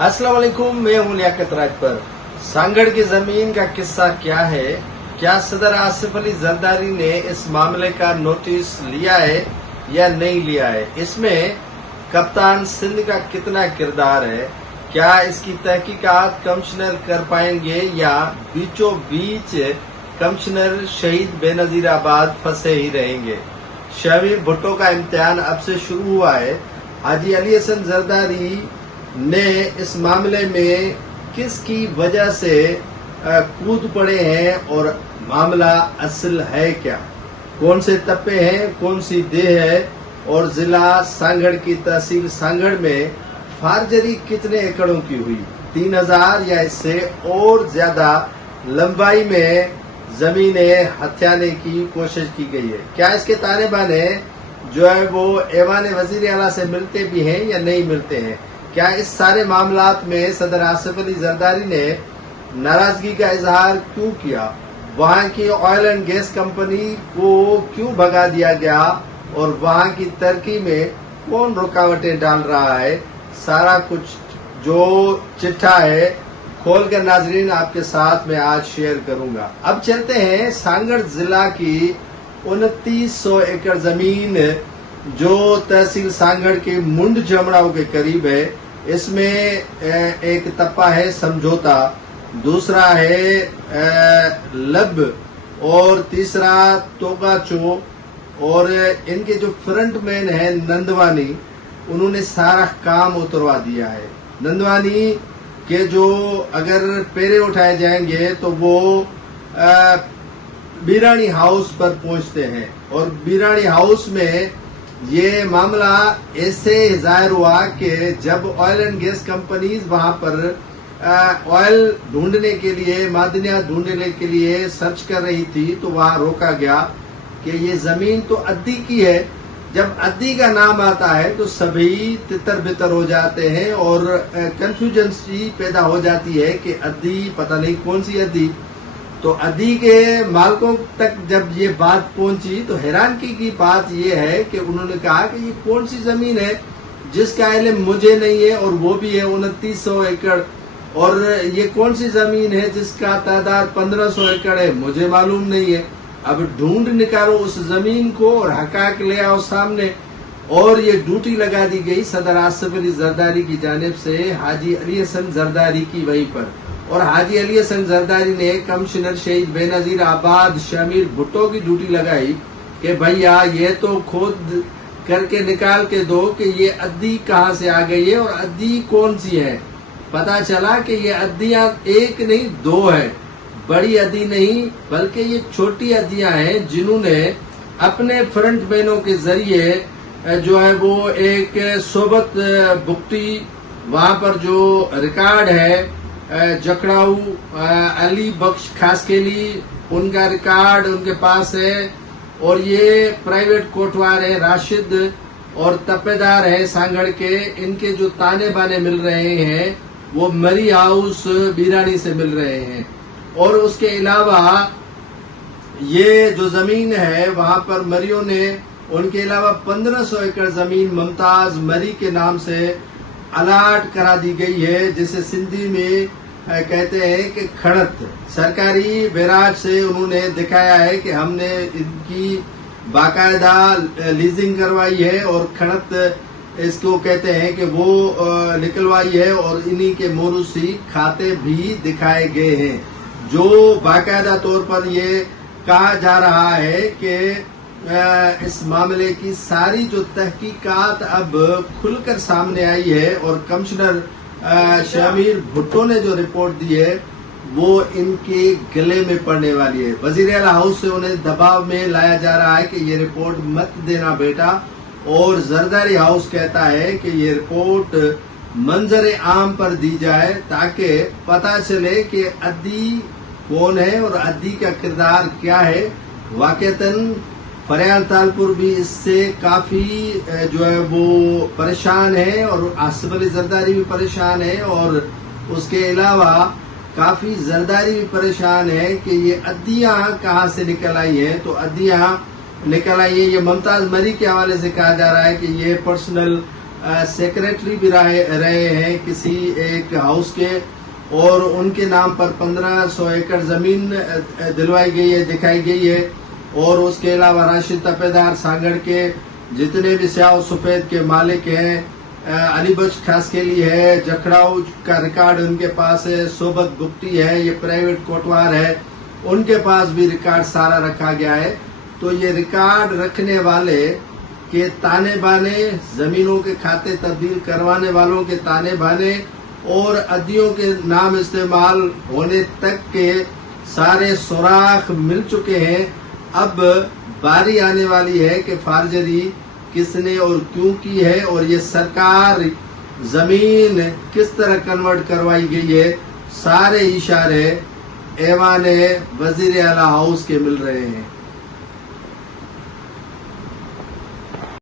अस्सलाम वालेकुम, मैं हूं लियाकत राजपर। सांगड़ की जमीन का किस्सा क्या है? क्या सदर आसिफ अली जरदारी ने इस मामले का नोटिस लिया है या नहीं लिया है? इसमें कप्तान सिंध का कितना किरदार है? क्या इसकी तहकीकात कमिश्नर कर पाएंगे या बीचों बीच कमिश्नर शहीद बेनजीराबाद फंसे ही रहेंगे? शमीर भुट्टो का इम्तिहान अब से शुरू हुआ है। हाजी अली हसन जरदारी ने इस मामले में किसकी वजह से कूद पड़े हैं और मामला असल है क्या? कौन से तप्पे हैं, कौन सी देह है और जिला सांगड़ की तहसील सांगड़ में फारजरी कितने एकड़ों की हुई? 3000 या इससे और ज्यादा लंबाई में जमीनें हथियाने की कोशिश की गई है। क्या इसके ताने बाने जो है वो ऐवान वजीर आला से मिलते भी हैं या नहीं मिलते हैं? क्या इस सारे मामलात में सदर आसिफ अली जरदारी ने नाराजगी का इजहार क्यों किया? वहां की ऑयल एंड गैस कंपनी को क्यों भगा दिया गया और वहां की तरक्की में कौन रुकावटें डाल रहा है? सारा कुछ जो चिट्ठा है खोल कर नाजरीन आपके साथ मैं आज शेयर करूंगा। अब चलते हैं सांगड़ जिला की 2900 एकड़ जमीन जो तहसील सांगड़ के मुंड जमड़ाओं के करीब है। इसमें एक तप्पा है समझौता, दूसरा है लब और तीसरा तोगाचो और इनके जो फ्रंट मैन है नंदवानी, उन्होंने सारा काम उतरवा दिया है। नंदवानी के जो अगर पेरे उठाए जाएंगे तो वो बीरानी हाउस पर पहुंचते हैं और बीरानी हाउस में ये मामला ऐसे जाहिर हुआ कि जब ऑयल एंड गैस कंपनीज वहां पर ऑयल ढूंढने के लिए, मादनियात ढूंढने के लिए सर्च कर रही थी तो वहां रोका गया कि ये जमीन तो अद्दी की है। जब अद्दी का नाम आता है तो सभी तितर बितर हो जाते हैं और कंफ्यूजन सी पैदा हो जाती है कि अद्दी पता नहीं कौन सी अद्दी। तो अद्दी के मालिकों तक जब ये बात पहुंची तो हैरानगी की बात ये है कि उन्होंने कहा कि ये कौन सी जमीन है जिसका इल्म मुझे नहीं है और वो भी है 2900 एकड़, और ये कौन सी जमीन है जिसका तादाद 1500 एकड़ है, मुझे मालूम नहीं है। अब ढूंढ निकालो उस जमीन को और हकाक ले आओ सामने। और ये ड्यूटी लगा दी गई सदर आसिफ अली जरदारी की जानिब से हाजी अली हसन जरदारी की वहीं पर, और हाजी अली हसन जरदारी ने कमिश्नर शहीद बेनजीराबाद शमीर भुट्टो की ड्यूटी लगाई कि भैया ये तो खोद करके निकाल के दो कि ये अद्दी कहाँ से आ गई है और अद्दी कौन सी है। पता चला कि ये अद्दियां एक नहीं दो है, बड़ी अद्दी नहीं बल्कि ये छोटी अद्दियां हैं जिन्होंने अपने फ्रंट मैनों के जरिए जो है वो एक सोबत भुगती। वहां पर जो रिकॉर्ड है जकड़ाऊ अली बख्श खासकेली, उनका रिकॉर्ड उनके पास है और ये प्राइवेट कोटवार है राशिद और तपेदार है सांगड़ के। इनके जो ताने बाने मिल रहे हैं वो मरी हाउस बीरानी से मिल रहे हैं। और उसके अलावा ये जो जमीन है वहां पर मरियों ने उनके अलावा 1500 एकड़ जमीन मुमताज मरी के नाम से अलाट करा दी गई है, जिसे सिंधी में कहते हैं कि खड़त। सरकारी बैराज से उन्होंने दिखाया है कि हमने इनकी बाकायदा लीजिंग करवाई है और खड़त इसको कहते हैं कि वो निकलवाई है और इन्हीं के मोरूसी खाते भी दिखाए गए हैं। जो बाकायदा तौर पर ये कहा जा रहा है कि इस मामले की सारी जो तहकीकात अब खुलकर सामने आई है और कमिश्नर शमीर भुट्टो ने जो रिपोर्ट दी है वो इनके गले में पड़ने वाली है। वजीर आला हाउस से उन्हें दबाव में लाया जा रहा है कि ये रिपोर्ट मत देना बेटा, और जरदारी हाउस कहता है कि ये रिपोर्ट मंजर आम पर दी जाए ताकि पता चले कि अद्दी कौन है और अद्दी का किरदार क्या है। वाकईतन फरियाल तालपुर भी इससे काफी जो है वो परेशान है और आसिफ अली जरदारी भी परेशान है और उसके अलावा काफी जरदारी भी परेशान है कि ये अद्दियां कहाँ से निकल आई है। तो अद्दियां निकल आई है, ये मुमताज मरी के हवाले से कहा जा रहा है कि ये पर्सनल सेक्रेटरी भी रहे हैं किसी एक हाउस के, और उनके नाम पर 1500 एकड़ जमीन दिलवाई गई है, दिखाई गई है। और उसके अलावा राशिद तपेदार सांगड़ के जितने भी स्याह सफेद के मालिक हैं, अली बख्श खासकेली है, जखड़ाऊ का रिकॉर्ड उनके पास है, सोबत गुप्ती है, ये प्राइवेट कोटवार है, उनके पास भी रिकॉर्ड सारा रखा गया है। तो ये रिकॉर्ड रखने वाले के ताने बाने, जमीनों के खाते तब्दील करवाने वालों के ताने बाने और अदियों के नाम इस्तेमाल होने तक के सारे सुराख मिल चुके हैं। अब बारी आने वाली है कि फार्जरी किसने और क्यों की है, और ये सरकार जमीन किस तरह कन्वर्ट करवाई गई है। सारे इशारे ऐवान वजीर आला हाउस के मिल रहे हैं।